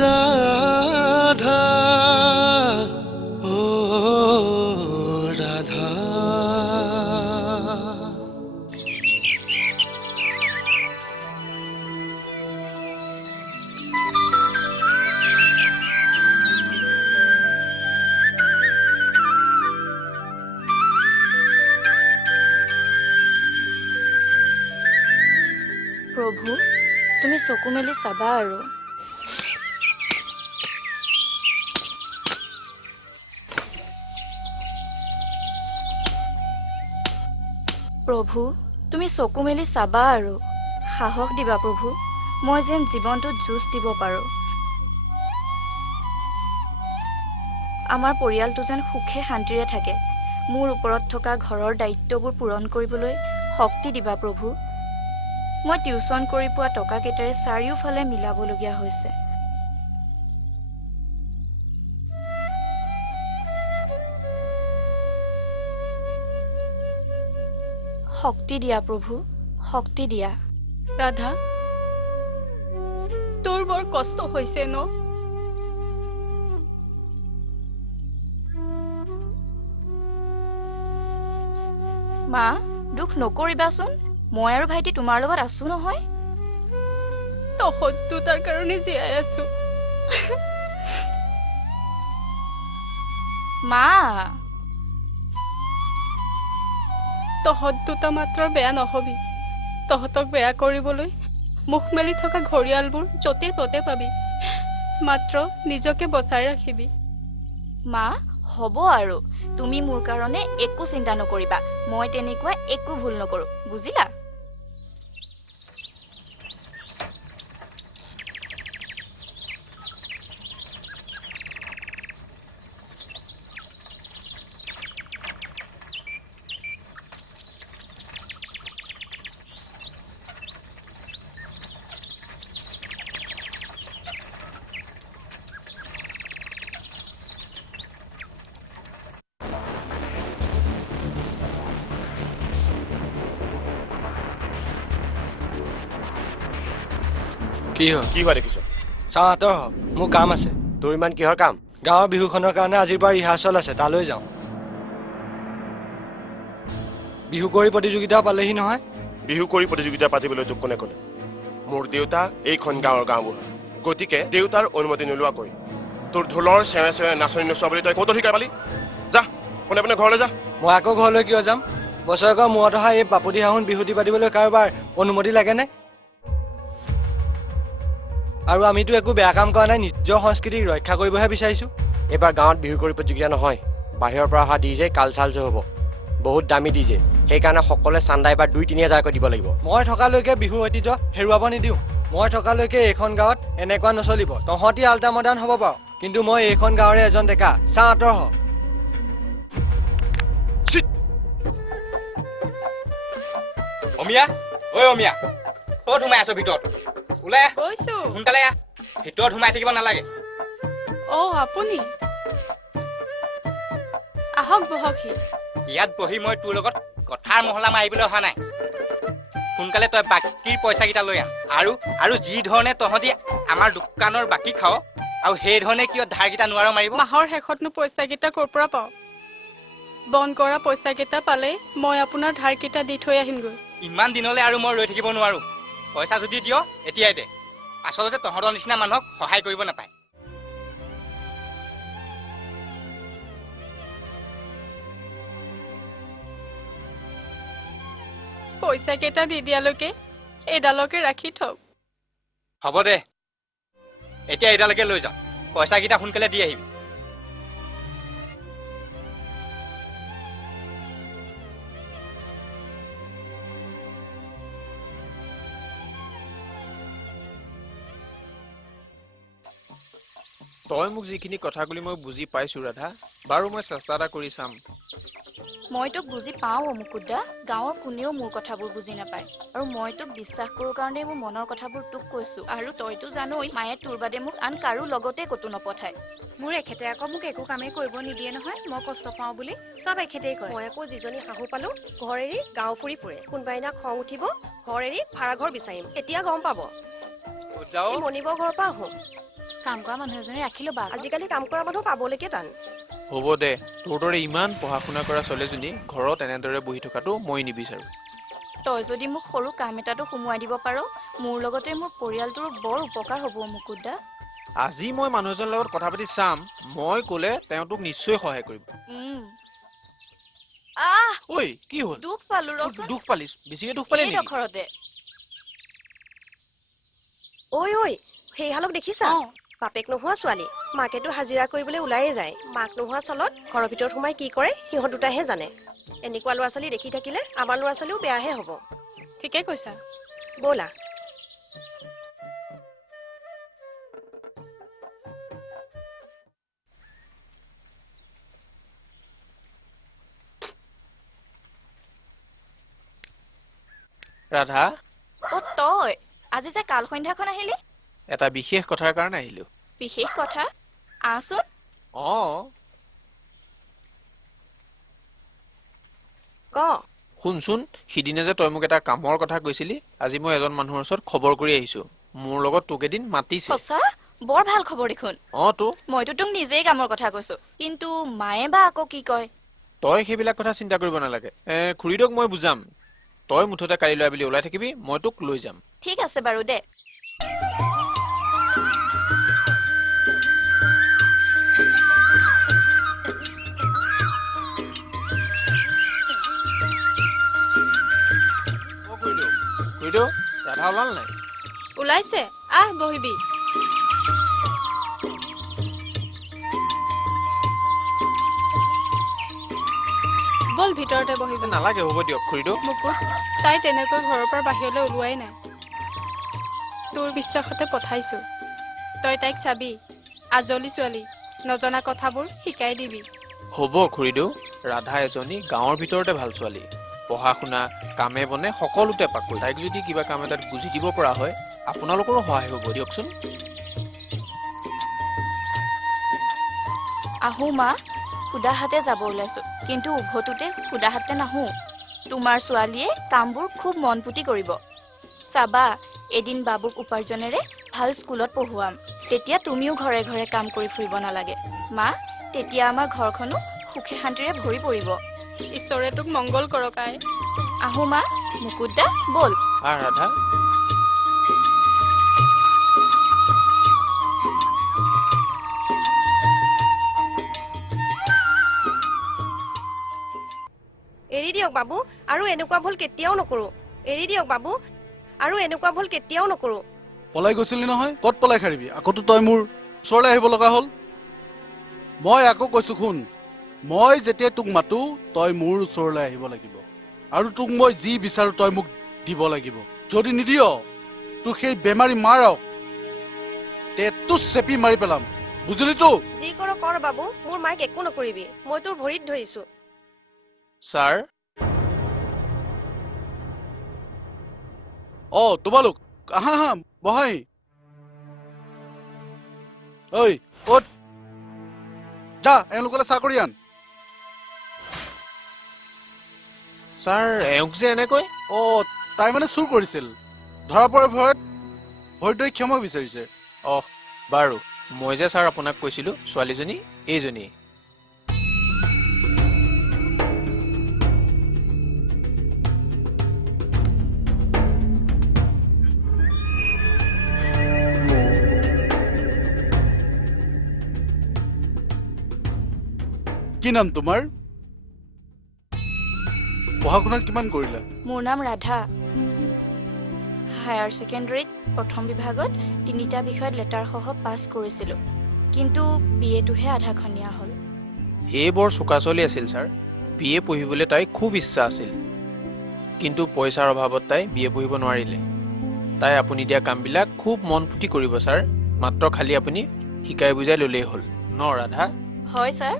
राधा ओ राधा প্ৰভু তুমি চকু মেলি চাবা আৰু প্ৰভু তুমি চকু মেলি চাবা আৰু সাহস দিবা প্ৰভু মই যেন জীৱনটোত যুঁজ দিব পাৰোঁ আমাৰ পৰিয়ালটো যেন সুখে শান্তিৰে থাকে মোৰ ওপৰত থকা ঘৰৰ দায়িত্ববোৰ পূৰণ কৰিবলৈ শক্তি দিবা প্ৰভু মই টিউচন কৰি পোৱা টকাকেইটাৰে চাৰিওফালে মিলাবলগীয়া হৈছে শক্তি দিয়া প্ৰভু শক্তি দিয়া ৰাধা তোৰ বৰ কষ্ট হৈছে ন মা দুখ নকৰিবাচোন মই আৰু ভাইটি তোমাৰ লগত আছো নহয় তহঁত তাৰ কাৰণে জীয়াই আছো মা তহঁত দুটা মাত্ৰ বেয়া নহবি তহঁতক বেয়া কৰিবলৈ মুখ মেলি থকা ঘৰিয়ালবোৰ য'তে ত'তে পাবি মাত্ৰ নিজকে বচাই ৰাখিবি মা হ'ব আৰু তুমি মোৰ কাৰণে একো চিন্তা নকৰিবা মই তেনেকুৱা একো ভুল নকৰো বুজিলা কি হয় দেখিছ চাওঁতৰ মোৰ কাম আছে তোৰ ইমান কিহৰ কাম গাঁৱৰ বিহুখনৰ কাৰণে আজিৰ পৰা ৰিহাৰ্চল আছে তালৈ যাওঁ বিহু কৰি প্ৰতিযোগিতা পালেহি নহয় বিহু কৰি প্ৰতিযোগিতা পাতিবলৈ তোক কোনে ক'লে মোৰ দেউতা এইখন গাঁৱৰ গাঁওবুঢ়া গতিকে দেউতাৰ অনুমতি নোলোৱাকৈ তোৰ ঢোলৰ চেৱে চেৱে নাচনি নচোৱা বুলি তই ক'ত অধিকাৰ পালি যা কোনে কোনে ঘৰলৈ যা মই আকৌ ঘৰলৈ কিয় যাম বছৰেকৰ মূৰত অহা এই বাপুতি সাহোন বিহুতি পাতিবলৈ কাৰোবাৰ অনুমতি লাগেনে আৰু আমিতো একো বেয়া কাম কৰা নাই নিজৰ সংস্কৃতিক ৰক্ষা কৰিবহে বিচাৰিছোঁ এইবাৰ গাঁৱত বিহু কৰি প্ৰতিযোগিতা নহয় বাহিৰৰ পৰা অহা ডিজে কালচাৰ হ'ব বহুত দামী ডিজে সেইকাৰণে সকলোৱে চান্দা এবাৰ 2-3,000কৈ দিব লাগিব মই থকালৈকে বিহু ঐতিহ্য হেৰুৱাব নিদিওঁ মই থকালৈকে এইখন গাঁৱত এনেকুৱা নচলিব তহঁতি আল্টা মডাৰ্ণ হ'ব পাৰ কিন্তু মই এইখন গাঁৱৰে এজন ডেকা চাওঁতৰ হ অমিয়া ঐ অমিয়া ক'ত সোমাই আছ ভিতৰত ওলাই কৈছো সোনকালে আহ ভিতৰত সোমাই থাকিব নালাগে আপুনি আহক বহকহি ইয়াত বহি মই তোৰ লগত কথাৰ মহলা মাৰিবলৈ অহা নাই সোনকালে তই বাকীৰ পইচাকেইটা লৈ আহ আৰু যি ধৰণে তহঁতি আমাৰ দোকানৰ বাকী খাৱ আৰু সেই ধৰণে কিয় ধাৰকেইটা নোৱাৰ মাৰিব মাহৰ শেষতনো পইচাকেইটা ক'ৰ পৰা পাওঁ বন কৰা পইচাকেইটা পালে মই আপোনাৰ ধাৰকেইটা দি থৈ আহিমগৈ ইমান দিনলৈ আৰু মই ৰৈ থাকিব নোৱাৰো পইচা যদি দিয় এতিয়াই দে আচলতে তহঁতৰ নিচিনা মানুহক সহায় কৰিব নাপায় পইচাকেইটা দি দিয়ালৈকে এইডালকে ৰাখি থওক হ'ব দে এতিয়া এইডালৈকে লৈ যাওঁ পইচাকেইটা সোনকালে দি আহিবি তই মোক যিখিনি কথা কলি মই বুজি পাইছো ৰাধা বাৰু মই চেষ্টা এটা কৰি চাম মই তোক বুজি পাওঁ মুকুটদা গাঁৱৰ কোনেও মোৰ কথাবোৰ বুজি নাপায় আৰু মই তোক বিশ্বাস কৰোঁ কাৰণে মোৰ মনৰ কথাবোৰ তোক কৈছো আৰু তইতো জানই মায়ে তোৰ বাদে মোক আন কাৰো লগতে ক'তো নপঠায় মোৰ এখেতে আকৌ মোক একো কামেই কৰিব নিদিয়ে নহয় মই কষ্ট পাওঁ বুলি সব এখেতেই কৰে মই আকৌ যিজনী শাহু পালো ঘৰ এৰি গাঁও ফুৰি ফুৰে কোনোবাইনা খং উঠিব ঘৰ এৰি ভাড়া ঘৰ বিচাৰিম এতিয়া গম পাব যাও মনিবৰ ঘৰৰ পৰা আহোঁ কাম কৰা মানুহ এজনী ৰাখি ল'বা আকৌ। আজিকালি কাম কৰা মানুহ পাবলৈকে টান। হ'ব দে, তোৰ দৰে ইমান পঢ়া শুনা কৰা ছোৱালীজনী ঘৰত এনেদৰে বহি থকাটো মই নিবিচাৰোঁ। তই যদি মোক সৰু কাম এটাতো সোমোৱাই দিব পাৰ, মোৰ লগতে মোৰ পৰিয়ালটোৰ বৰ উপকাৰ হ'ব মুকুট দা। আজি মই মানুহ এজনৰ লগত কথা পাতি চাম, মই ক'লে তেওঁ তোক নিশ্চয় সহায় কৰিব। ঐ কি হ'ল? দুখ পালো ৰচোন। দুখ পালিছ? বেছিকে দুখ পালি নেকি? ঘৰতে ঐ সেইহালক দেখিছা? বাপেক নোহোৱা ছোৱালী, মাকেতো হাজিৰা কৰিবলৈ ওলায়ে যায়। মাক নোহোৱা চলত ঘৰৰ ভিতৰত সোমাই কি কৰে সিহঁত দুটাইহে জানে। এনেকুৱা ল'ৰা ছোৱালী দেখি থাকিলে আমাৰ ল'ৰা ছোৱালীও বেয়াহে হ'ব। ঠিকে কৈছা। ব'লা। ৰাধা, তই আজি যে কাল সন্ধ্যাখন আহিলি? এটা বিশেষ কথাৰ কাৰণে আহিলোঁ। বিশেষ কথা? আহচোন। ক। শুনচোন, সিদিনা যে তই মোক এটা কামৰ কথা কৈছিলি, আজি মই এজন মানুহৰ ওচৰত খবৰ কৰি আহিছোঁ। মোৰ লগত তোক এদিন মাতিছে। সঁচা? বৰ ভাল খবৰ দেখোন। তো মইতো তোক নিজেই কামৰ কথা কৈছো, কিন্তু মায়ে বা আকৌ কি কয়? তই সেইবিলাক কথা চিন্তা কৰিব নালাগে। খুৰীদক মই বুজাম। তই মুঠতে কালিলৈ আবেলি ওলাই থাকিবি, মই তোক লৈ যাম। ঠিক আছে বাৰু দে। খুৰীদেউ, ৰাধা ওলাল নাই? ওলাইছে, বহিবি। বল ভিতৰতে বহিবি। নালাগে, হ'ব দিয়ক খুৰীদেউ। মুকুট, তাই তেনেকৈ ঘৰৰ পৰা বাহিৰলৈ ওলোৱাই নাই। তোৰ বিশ্বাসতে পঠাইছো। তই তাইক চাবি, আজলি ছোৱালী, নজনা কথাবোৰ শিকাই দিবি। হ'ব খুৰীদেউ, ৰাধা এজনী গাঁৱৰ ভিতৰতে ভাল ছোৱালী। পঢ়া শুনা, কামে বনে সকলোতে পাকো। তাইক যদি কিবা কাম এটাত বুজি দিব পৰা হয়, আপোনালোকৰো সহায় হ'ব দিয়কচোন। আহো মা, সুদাহাতে যাব ওলাইছো, কিন্তু উভতোতে সুদাহাতে নাহো। তোমাৰ ছোৱালীয়ে কামবোৰ খুব মন পুতি কৰিব। চাবা, এদিন বাবুক উপাৰ্জনেৰে ভাল স্কুলত পঢ়ুৱাম। তেতিয়া তুমিও ঘৰে ঘৰে কাম কৰি ফুৰিব নালাগে। মা, তেতিয়া আমাৰ ঘৰখনো সুখে শান্তিৰে ভৰি পৰিব। ঈশ্বৰে তোক মংগল কৰক আই। আহো মা, মুকুট দা বল। ৰাধা, এৰি দিয়ক বাবু, আৰু এনেকুৱা ভুল কেতিয়াও নকৰো। এৰি দিয়ক বাবু, আৰু এনেকুৱা ভুল কেতিয়াও নকৰো। পলাই গৈছিলি নহয়, ক'ত পলাই খাৰিবি? আকৌতো তই মোৰ ওচৰলৈ আহিব লগা হ'ল। মই আকৌ কৈছো শুন, মই যেতিয়া তোক মাতো তই মোৰ ওচৰলৈ আহিব লাগিব, আৰু তোক মই যি বিচাৰো তই মোক দিব লাগিব। যদি নিদিয় তোক সেই বেমাৰী মাৰক তেতো চেপি মাৰি পেলাম, বুজিলি? তো যি কৰ কৰ বাবু, মোৰ মাইক একো নকৰিবি। মই তোৰ ভৰিত ধৰিছো। ছাৰ। তোমালোক আহা আহা, বহাই। ঐ ক'ত যা, এওঁলোকলৈ চাহ কৰি আন। ছাৰ, এওঁক যে এনেকৈ? তাই মানে চুৰ কৰিছিল, ধৰা পৰাৰ ভয়ত ভয়টোৱে ক্ষমা বিচাৰিছে। বাৰু, মই যে ছাৰ আপোনাক কৈছিলো ছোৱালীজনী এইজনী। কি নাম তোমাৰ? পঢ়া শুনা কিমান কৰিলা? মোৰ নাম ৰাধা। হায়াৰ ছেকেণ্ডেৰীত প্ৰথম বিভাগত 3টা বিষয়ত লেটাৰসহ পাছ কৰিছিলোঁ, কিন্তু বিএটোহে আধাখনীয়া হ'ল। এই বৰ চোকা ছোৱালী আছিল ছাৰ। বিএ পঢ়িবলৈ তাই খুব ইচ্ছা আছিল, কিন্তু পইচাৰ অভাৱত তাই বিএ পঢ়িব নোৱাৰিলে। তাই আপুনি দিয়া কামবিলাক খুব মন পুতি কৰিব ছাৰ। মাত্ৰ খালি আপুনি শিকাই বুজাই ল'লেই হ'ল ন ৰাধা? হয় ছাৰ।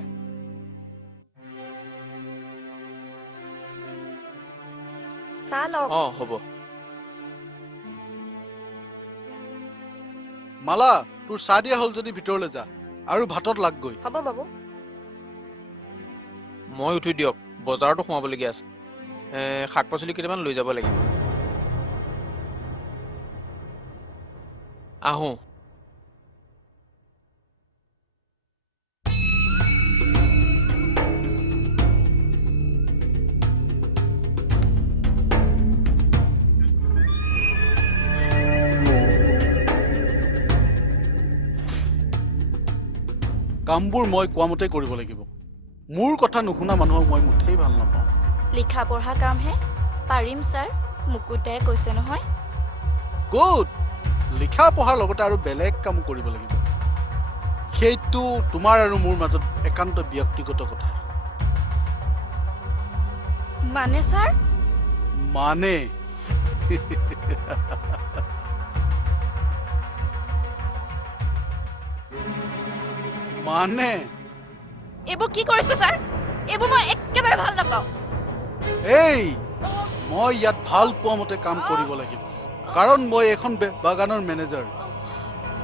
চাহ লওক। হ'ব। মালা, তোৰ চাহ দিয়া হ'ল যদি ভিতৰলৈ যা, আৰু ভাতত লাগগৈ। হ'ব বাবু। মই উঠি দিয়ক, বজাৰতো সোমাবলগীয়া আছে। শাক পাচলি কেইটামান লৈ যাব লাগিব। আহোঁ। কামবোৰ মই কোৱা মতেই কৰিব লাগিব। মোৰ কথা নুশুনা মানুহক মই মুঠেই ভাল নাপাওঁ। লিখা পঢ়া কামহে পাৰিম ছাৰ, মুকুট দায়ে কৈছে নহয়। গুড। লিখা পঢ়াৰ লগতে আৰু বেলেগ কাম কৰিব লাগিব। সেইটো তোমাৰ আৰু মোৰ মাজত একান্ত ব্যক্তিগত কথা। মানে ছাৰ? মানে মানে এইবোৰ কি কৰিছে ছাৰ? এইবোৰ মই একেবাৰে ভাল নাপাওঁ। এই মই ইয়াত ভাল পোৱা মতে কাম কৰিব লাগিব, কাৰণ মই এখন বাগানৰ মেনেজাৰ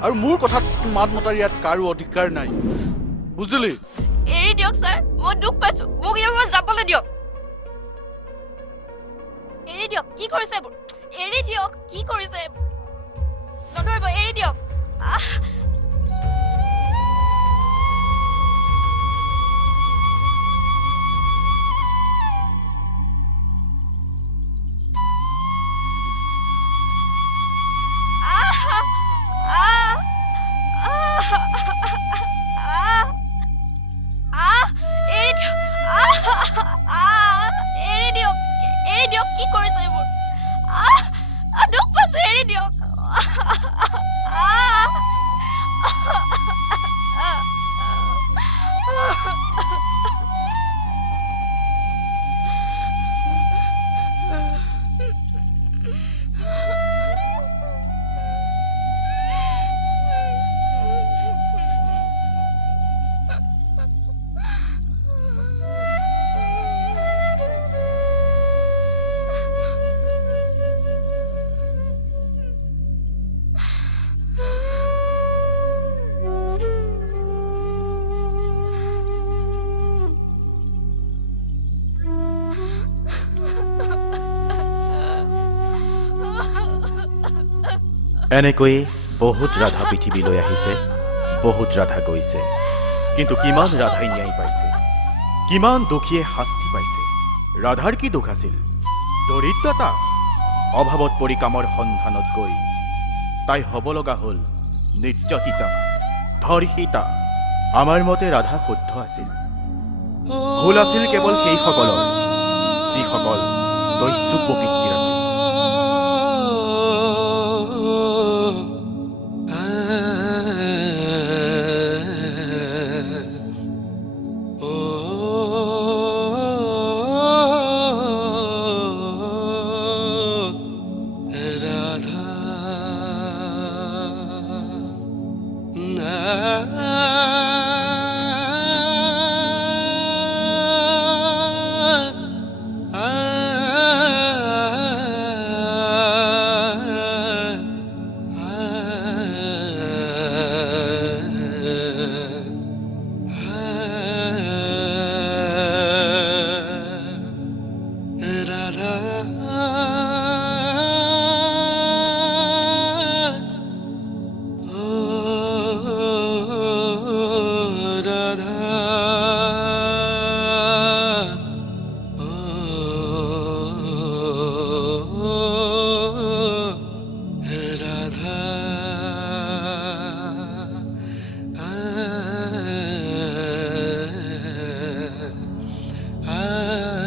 আৰু মোৰ কথাত মাত মতাৰ ইয়াত কাৰো অধিকাৰ নাই, বুজিলি? এৰি দিয়ক ছাৰ, মই দুখ পাইছো, মোক ইয়াৰ পৰা যাবলৈ দিয়ক। এৰি দিয়ক, কি কৰিছে এইবোৰ? এৰি দিয়ক, কি কৰিছে? নধৰিব, এৰি দিয়ক। কি কৰিছে এইবোৰ? দুখ পাইছো, এৰি দিয়ক। এনেকৈয়ে বহুত ৰাধা পৃথিৱীলৈ আহিছে, বহুত ৰাধা গৈছে, কিন্তু কিমান ৰাধাই ন্যায় পাইছে, কিমান দোষীয়ে শাস্তি পাইছে। ৰাধাৰ কি দোষ আছিল? দৰিদ্ৰতা, অভাৱত পৰি কামৰ সন্ধানত গৈ তাই হ'ব লগা হ'ল নিৰ্যাতিতা, ধৰ্ষিতা। আমাৰ মতে ৰাধা শুদ্ধ আছিল। ভুল আছিল কেৱল সেইসকলৰ যিসকল দস্যু প্ৰকৃতিৰ আছিল। Ah